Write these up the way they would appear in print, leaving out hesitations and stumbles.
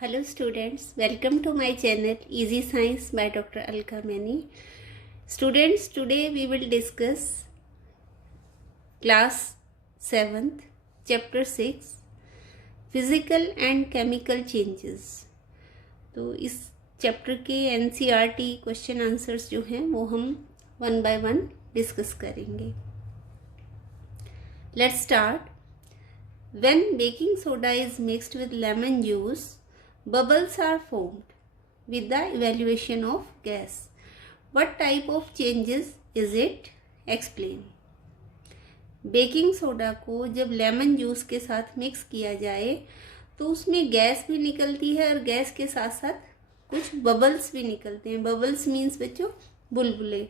Hello students, welcome to my channel Easy Science by Dr. Alka Mani. Students, today we will discuss class 7th, chapter 6, physical and chemical changes. तो इस chapter के NCERT question answers जो हैं वो हम one by one discuss करेंगे. Let's start. When baking soda is mixed with lemon juice, bubbles are formed with the evaluation of gas. What type of changes is it? Explain. Baking soda को जब lemon juice के साथ mix किया जाए तो उसमें gas भी निकलती है और गैस के साथ साथ कुछ बबल्स भी निकलते हैं. बबल्स मीन्स बच्चों बुलबुले.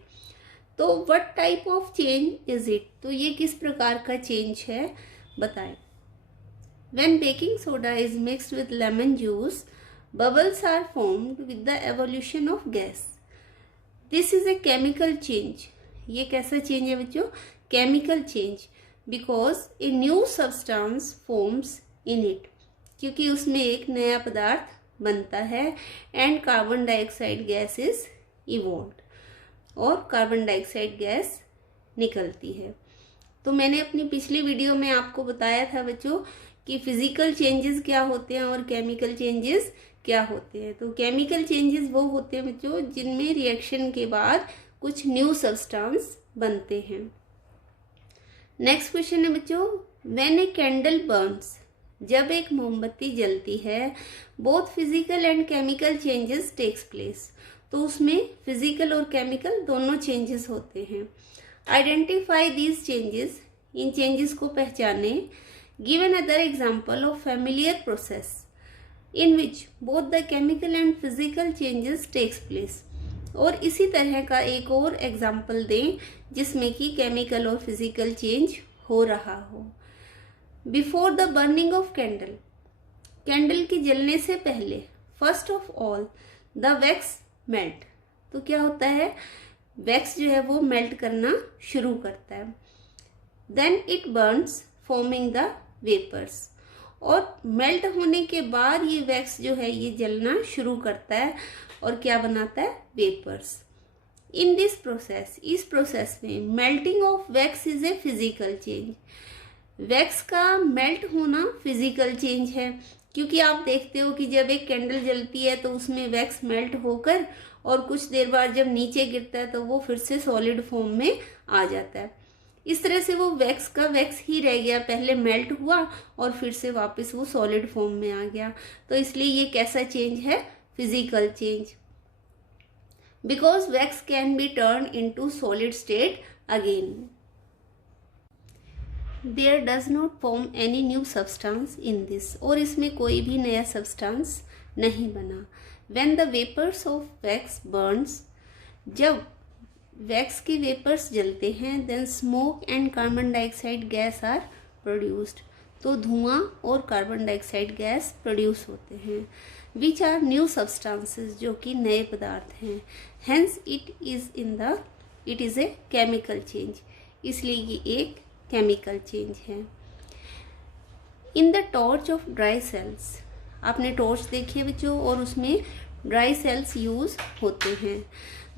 तो what type of change is it? तो ये किस प्रकार का चेंज है बताएं. When baking soda is mixed with lemon juice, bubbles are formed with the evolution of gas. This is a chemical change. ये कैसा चेंज है बच्चों? Chemical change. Because a new substance forms in it. क्योंकि उसमें एक नया पदार्थ बनता है and carbon dioxide gas is evolved. और कार्बन डाइऑक्साइड गैस निकलती है. तो मैंने अपनी पिछली वीडियो में आपको बताया था बच्चों कि फिजिकल चेंजेस क्या होते हैं और केमिकल चेंजेस क्या होते हैं. तो केमिकल चेंजेस वो होते हैं बच्चों जिनमें रिएक्शन के बाद कुछ न्यू सब्सटेंस बनते हैं. नेक्स्ट क्वेश्चन है बच्चों, व्हेन ए कैंडल बर्न्स, जब एक मोमबत्ती जलती है, both physical and chemical changes takes place. तो उसमें फिजिकल और केमिकल दोनों चेंजेस होते हैं. आइडेंटिफाई दीज चेंजेस, इन चेंजेस को पहचाने. Give another example of familiar process in which both the chemical and physical changes takes place. और इसी तरह का एक और एग्जाम्पल दें जिसमें कि केमिकल और फिजिकल चेंज हो रहा हो. Before the burning of candle, candle के जलने से पहले, first of all the wax melt. तो क्या होता है? वैक्स जो है वो मेल्ट करना शुरू करता है. Then it burns forming the vapours. और मेल्ट होने के बाद ये वैक्स जो है ये जलना शुरू करता है और क्या बनाता है? वेपर्स. इन दिस प्रोसेस, इस प्रोसेस में melting of wax is a physical change. Wax का मेल्ट होना फिजिकल चेंज है क्योंकि आप देखते हो कि जब एक कैंडल जलती है तो उसमें वैक्स मेल्ट होकर और कुछ देर बाद जब नीचे गिरता है तो वो फिर से सॉलिड फॉर्म में आ जाता है. इस तरह से वो वैक्स का वैक्स ही रह गया, पहले मेल्ट हुआ और फिर से वापस वो सॉलिड फॉर्म में आ गया. तो इसलिए ये कैसा चेंज है? Physical change. Because wax can be turn into solid state again. There does not form any new substance in this. और इसमें कोई भी नया सब्सटेंस नहीं बना. When the vapours of wax burns, जब वैक्स के वेपर्स जलते हैं, then smoke and carbon dioxide gas are produced. तो धुआं और कार्बन डाइऑक्साइड गैस प्रोड्यूस होते हैं. विच आर न्यू सब्सटेंसेस, जो कि नए पदार्थ हैं. Hence it is a chemical change. इसलिए ये एक केमिकल चेंज है. In the torch of dry cells, आपने टॉर्च देखी है बच्चों और उसमें ड्राई सेल्स यूज होते हैं.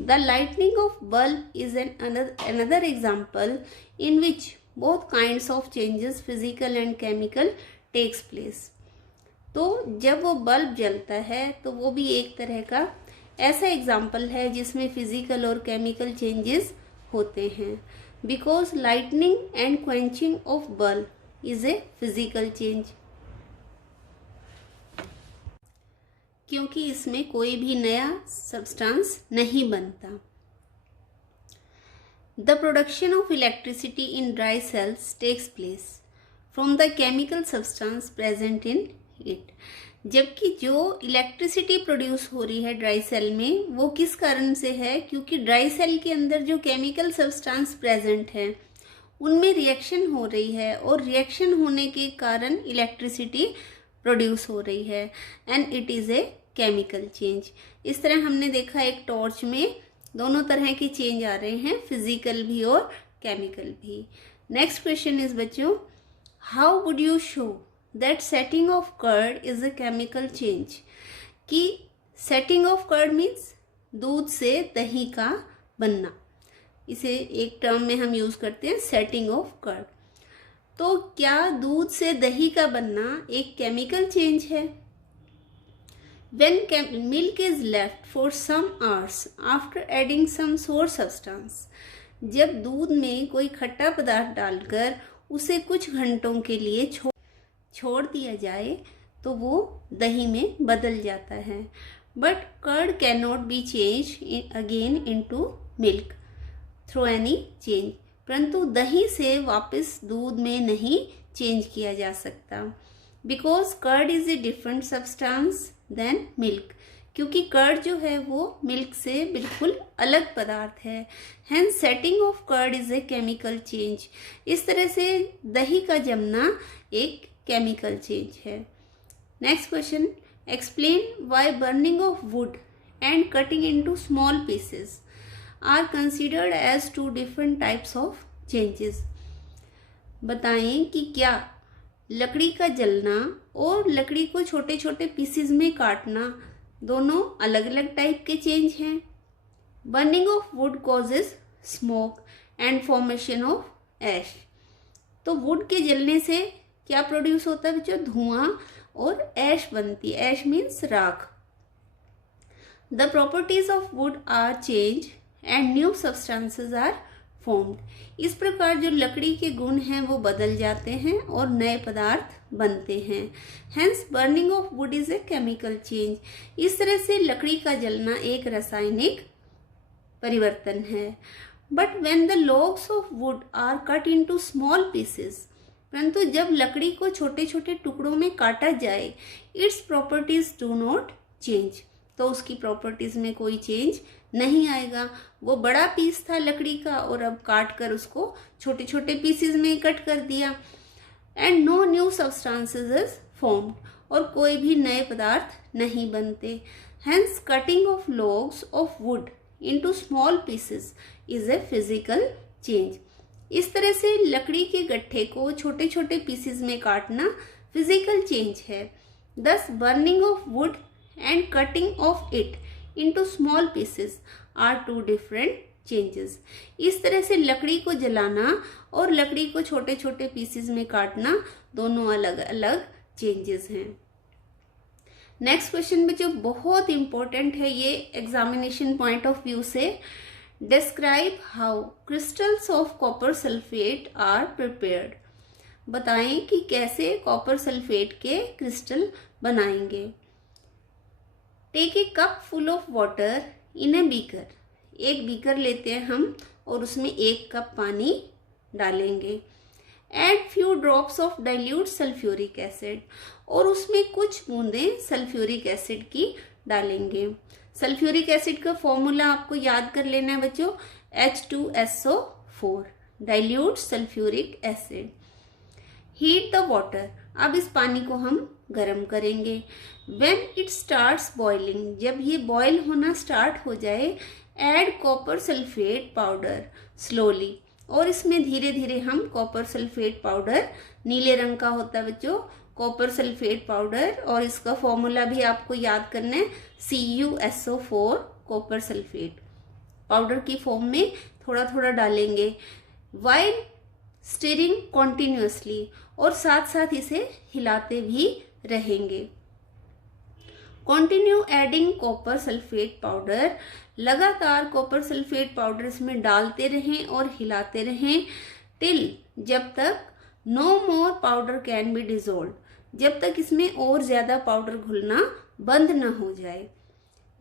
The lightning of bulb is another example in which both kinds of changes, physical and chemical, takes place. तो जब वो बल्ब जलता है तो वो भी एक तरह का ऐसा एग्जाम्पल है जिसमें फिजिकल और केमिकल चेंजेस होते हैं. Because lightning and quenching of bulb is a physical change. क्योंकि इसमें कोई भी नया सब्सटेंस नहीं बनता. The production of electricity in dry cells takes place from the chemical substance present in it. जबकि जो इलेक्ट्रिसिटी प्रोड्यूस हो रही है ड्राई सेल में वो किस कारण से है? क्योंकि ड्राई सेल के अंदर जो केमिकल सब्सटेंस प्रेजेंट है उनमें रिएक्शन हो रही है और रिएक्शन होने के कारण इलेक्ट्रिसिटी प्रोड्यूस हो रही है and it is a chemical change. इस तरह हमने देखा एक टॉर्च में दोनों तरह के चेंज आ रहे हैं, फिजिकल भी और केमिकल भी. नेक्स्ट क्वेश्चन इज बच्चों, how would you show that setting of curd is a chemical change. कि setting of curd means दूध से दही का बनना, इसे एक टर्म में हम यूज करते हैं setting of curd. तो क्या दूध से दही का बनना एक केमिकल चेंज है? When milk is left for some hours after adding some sour substance, जब दूध में कोई खट्टा पदार्थ डालकर उसे कुछ घंटों के लिए छोड़ दिया जाए तो वो दही में बदल जाता है. But curd can not be change again into milk through any change. परंतु दही से वापस दूध में नहीं चेंज किया जा सकता. Because curd is a different substance than milk, क्योंकि कर्ड जो है वो मिल्क से बिल्कुल अलग पदार्थ है. Hence setting of curd is a chemical change. इस तरह से दही का जमना एक केमिकल चेंज है. Next question, explain why burning of wood and cutting into small pieces are considered as two different types of changes. बताएं कि क्या लकड़ी का जलना और लकड़ी को छोटे छोटे पीसेस में काटना दोनों अलग अलग टाइप के चेंज हैं. Burning of wood causes smoke and formation of ash. तो वुड के जलने से क्या प्रोड्यूस होता है बच्चों? धुआं और ऐश बनती है. ऐश मीन्स राख. The properties of wood are change and new substances are formed. इस प्रकार जो लकड़ी के गुण हैं वो बदल जाते हैं और नए पदार्थ बनते हैं. Hence burning of would is a chemical change. इस तरह से लकड़ी का जलना एक रासायनिक परिवर्तन है. But when the logs of wood are cut into small pieces, परंतु जब लकड़ी को छोटे छोटे टुकड़ों में काटा जाए, its properties do not change. तो उसकी प्रॉपर्टीज में कोई चेंज नहीं आएगा. वो बड़ा पीस था लकड़ी का और अब काट कर उसको छोटे छोटे पीसेस में कट कर दिया. And no new substances is formed. और कोई भी नए पदार्थ नहीं बनते. Hence cutting of logs of wood into small pieces is a physical change. इस तरह से लकड़ी के गट्ठे को छोटे छोटे पीसेस में काटना फिजिकल चेंज है. Thus burning of wood and cutting of it into small pieces are two different changes. इस तरह से लकड़ी को जलाना और लकड़ी को छोटे छोटे पीसेस में काटना दोनों अलग अलग चेंजेस हैं. नेक्स्ट क्वेश्चन बच्चों बहुत इंपॉर्टेंट है ये एग्जामिनेशन पॉइंट ऑफ व्यू से. Describe how crystals of copper sulphate are prepared. बताएं कि कैसे कॉपर सल्फेट के क्रिस्टल बनाएंगे. Take a cup full of water in a beaker. एक बीकर लेते हैं हम और उसमें 1 कप पानी डालेंगे. Add few drops of dilute sulphuric acid. और उसमें कुछ बूंदें सल्फ्यूरिक एसिड की डालेंगे. सल्फ्यूरिक एसिड का फॉर्मूला आपको याद कर लेना है बच्चों, H2SO4, dilute sulphuric acid. Heat the water. अब इस पानी को हम गर्म करेंगे. When it starts boiling, जब ये बॉयल होना स्टार्ट हो जाए, add copper sulphate powder slowly. और इसमें धीरे धीरे हम कॉपर सल्फेट पाउडर, नीले रंग का होता है बच्चों कॉपर सल्फेट पाउडर, और इसका फॉर्मूला भी आपको याद करना है CuSO4 कॉपर सल्फेट पाउडर की फॉर्म में थोड़ा थोड़ा डालेंगे. While stirring continuously. और साथ साथ इसे हिलाते भी रहेंगे. Continue adding copper sulphate powder. लगातार कॉपर सल्फेट पाउडर इसमें डालते रहें और हिलाते रहें टिल, जब तक no more powder can be dissolve, जब तक इसमें और ज्यादा पाउडर घुलना बंद न हो जाए.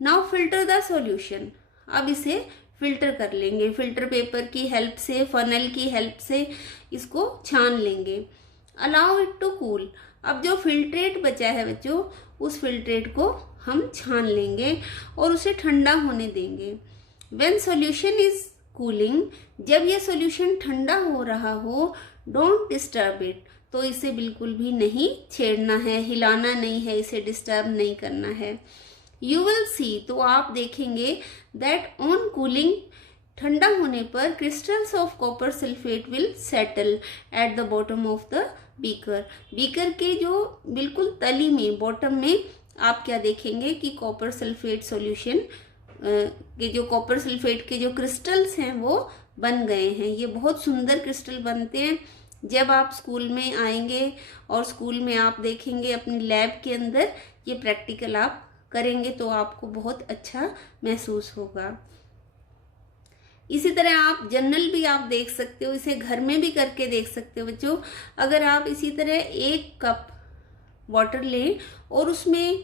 Now filter the solution. अब इसे फिल्टर कर लेंगे. फिल्टर पेपर की हेल्प से, फनल की हेल्प से इसको छान लेंगे. Allow it to cool. अब जो फिल्ट्रेट बचा है बच्चों, उस फिल्ट्रेट को हम छान लेंगे और उसे ठंडा होने देंगे. व्हेन सॉल्यूशन इज कूलिंग, जब ये सॉल्यूशन ठंडा हो रहा हो, डोंट डिस्टर्ब इट. तो इसे बिल्कुल भी नहीं छेड़ना है, हिलाना नहीं है, इसे डिस्टर्ब नहीं करना है. यू विल सी, तो आप देखेंगे दैट ऑन कूलिंग, ठंडा होने पर crystals of copper sulphate will settle at the bottom of the beaker. Beaker के जो बिल्कुल तली में, बॉटम में आप क्या देखेंगे कि कॉपर सल्फेट सॉल्यूशन के जो कॉपर सल्फेट के जो क्रिस्टल्स हैं वो बन गए हैं। ये बहुत सुंदर क्रिस्टल बनते हैं। जब आप स्कूल में आएंगे और स्कूल में आप देखेंगे अपनी लैब के अंदर ये प्रैक्टिकल आप करेंगे तो आपको बहुत अच्छा महसूस होगा। इसी तरह आप जनरल भी आप देख सकते हो, इसे घर में भी करके देख सकते हो बच्चों। अगर आप इसी तरह 1 कप वाटर लें और उसमें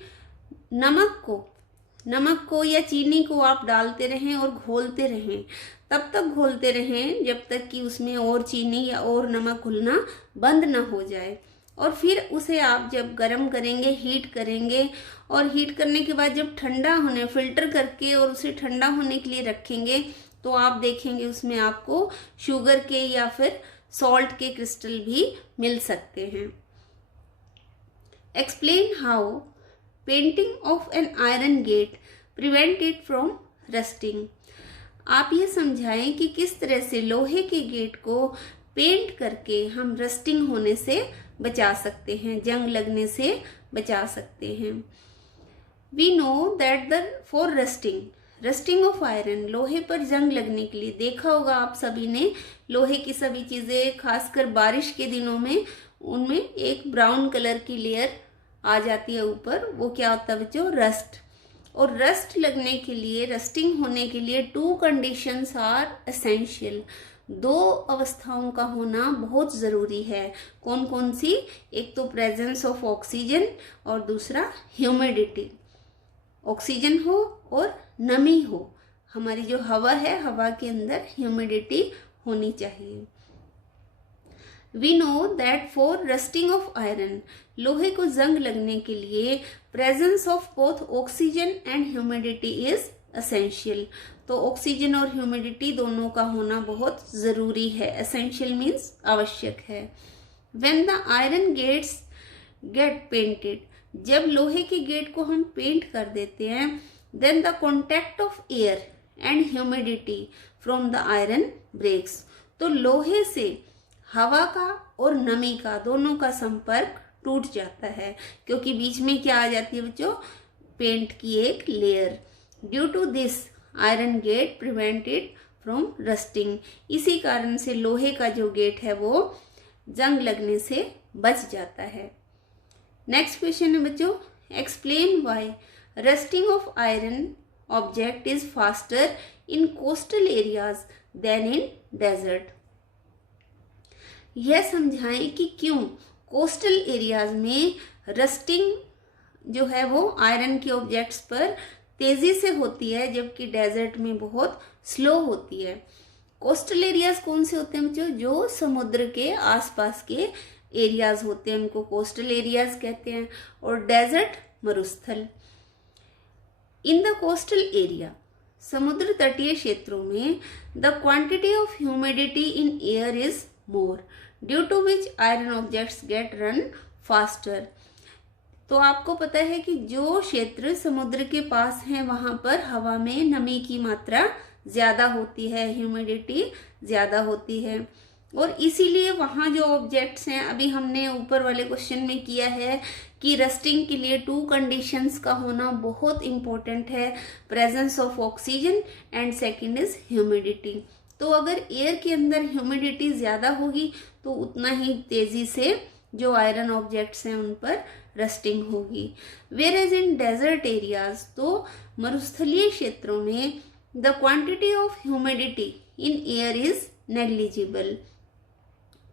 नमक को या चीनी को आप डालते रहें और घोलते रहें, तब तक घोलते रहें जब तक कि उसमें और चीनी या और नमक घुलना बंद ना हो जाए। और फिर उसे आप जब गर्म करेंगे, हीट करेंगे, और हीट करने के बाद जब ठंडा होने, फिल्टर करके और उसे ठंडा होने के लिए रखेंगे तो आप देखेंगे उसमें आपको शुगर के या फिर सॉल्ट के क्रिस्टल भी मिल सकते हैं। Explain how painting of an iron gate prevent it from rusting. आप ये समझाएं कि किस तरह से लोहे के गेट को पेंट करके हम रस्टिंग होने से बचा सकते हैं, जंग लगने से बचा सकते हैं। We know that for rusting of iron, लोहे पर जंग लगने के लिए देखा होगा आप सभी ने, लोहे की सभी चीजें खासकर बारिश के दिनों में उनमें एक ब्राउन कलर की लेयर आ जाती है ऊपर, वो क्या होता है बच्चों, रस्ट। और रस्ट लगने के लिए, रस्टिंग होने के लिए 2 कंडीशंस आर एसेंशियल, 2 अवस्थाओं का होना बहुत ज़रूरी है। कौन कौन सी? एक तो प्रेजेंस ऑफ ऑक्सीजन और दूसरा ह्यूमिडिटी। ऑक्सीजन हो और नमी हो, हमारी जो हवा है, हवा के अंदर ह्यूमिडिटी होनी चाहिए। We know that for rusting of iron, लोहे को जंग लगने के लिए presence of both oxygen and humidity is essential. तो ऑक्सीजन और ह्यूमिडिटी दोनों का होना बहुत ज़रूरी है। एसेंशियल मीन्स आवश्यक है। When the iron gates get painted, जब लोहे के गेट को हम पेंट कर देते हैं, then the contact of air and humidity from the iron breaks. तो लोहे से हवा का और नमी का दोनों का संपर्क टूट जाता है, क्योंकि बीच में क्या आ जाती है बच्चों, पेंट की एक layer. Due to this iron gate prevented from rusting, इसी कारण से लोहे का जो गेट है वो जंग लगने से बच जाता है। नेक्स्ट क्वेश्चन है बच्चों, explain why rusting of iron object is faster in coastal areas than in desert. यह समझाएं कि क्यों कोस्टल एरियाज में रस्टिंग जो है वो आयरन के ऑब्जेक्ट्स पर तेजी से होती है, जबकि डेजर्ट में बहुत स्लो होती है। कोस्टल एरियाज कौन से होते हैं बच्चों? जो समुद्र के आसपास के एरियाज होते हैं, उनको कोस्टल एरियाज कहते हैं। और डेजर्ट मरुस्थल। इन द कोस्टल एरिया, समुद्र तटीय क्षेत्रों में, the quantity of humidity in air is more, due to which iron objects get run faster. तो आपको पता है कि जो क्षेत्र समुद्र के पास हैं वहां पर हवा में नमी की मात्रा ज्यादा होती है, ह्यूमिडिटी ज्यादा होती है, और इसीलिए वहाँ जो ऑब्जेक्ट्स हैं, अभी हमने ऊपर वाले क्वेश्चन में किया है कि रस्टिंग के लिए 2 कंडीशंस का होना बहुत इंपॉर्टेंट है, presence of oxygen and second is humidity. तो अगर एयर के अंदर ह्यूमिडिटी ज़्यादा होगी तो उतना ही तेज़ी से जो आयरन ऑब्जेक्ट्स हैं उन पर रस्टिंग होगी। Whereas in desert areas, तो मरुस्थलीय क्षेत्रों में the quantity of humidity in air is negligible,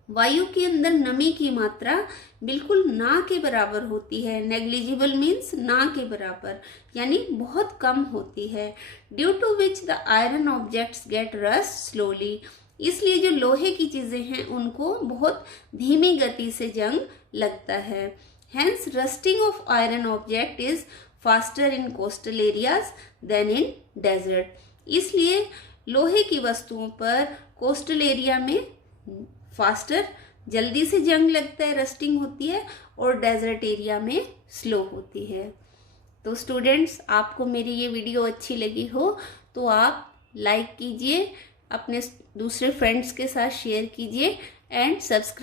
वायु के अंदर नमी की मात्रा बिल्कुल ना के बराबर होती है। नेग्लिजिबल मीन्स ना के बराबर, यानी बहुत कम होती है। Due to which the iron objects get rust slowly, इसलिए जो लोहे की चीजें हैं उनको बहुत धीमी गति से जंग लगता है। Hence rusting of iron object is faster in coastal areas than in desert, इसलिए लोहे की वस्तुओं पर कोस्टल एरिया में फास्टर जल्दी से जंग लगता है, रस्टिंग होती है, और डेजर्ट एरिया में स्लो होती है। तो स्टूडेंट्स, आपको मेरी ये वीडियो अच्छी लगी हो तो आप लाइक कीजिए, अपने दूसरे फ्रेंड्स के साथ शेयर कीजिए एंड सब्सक्राइब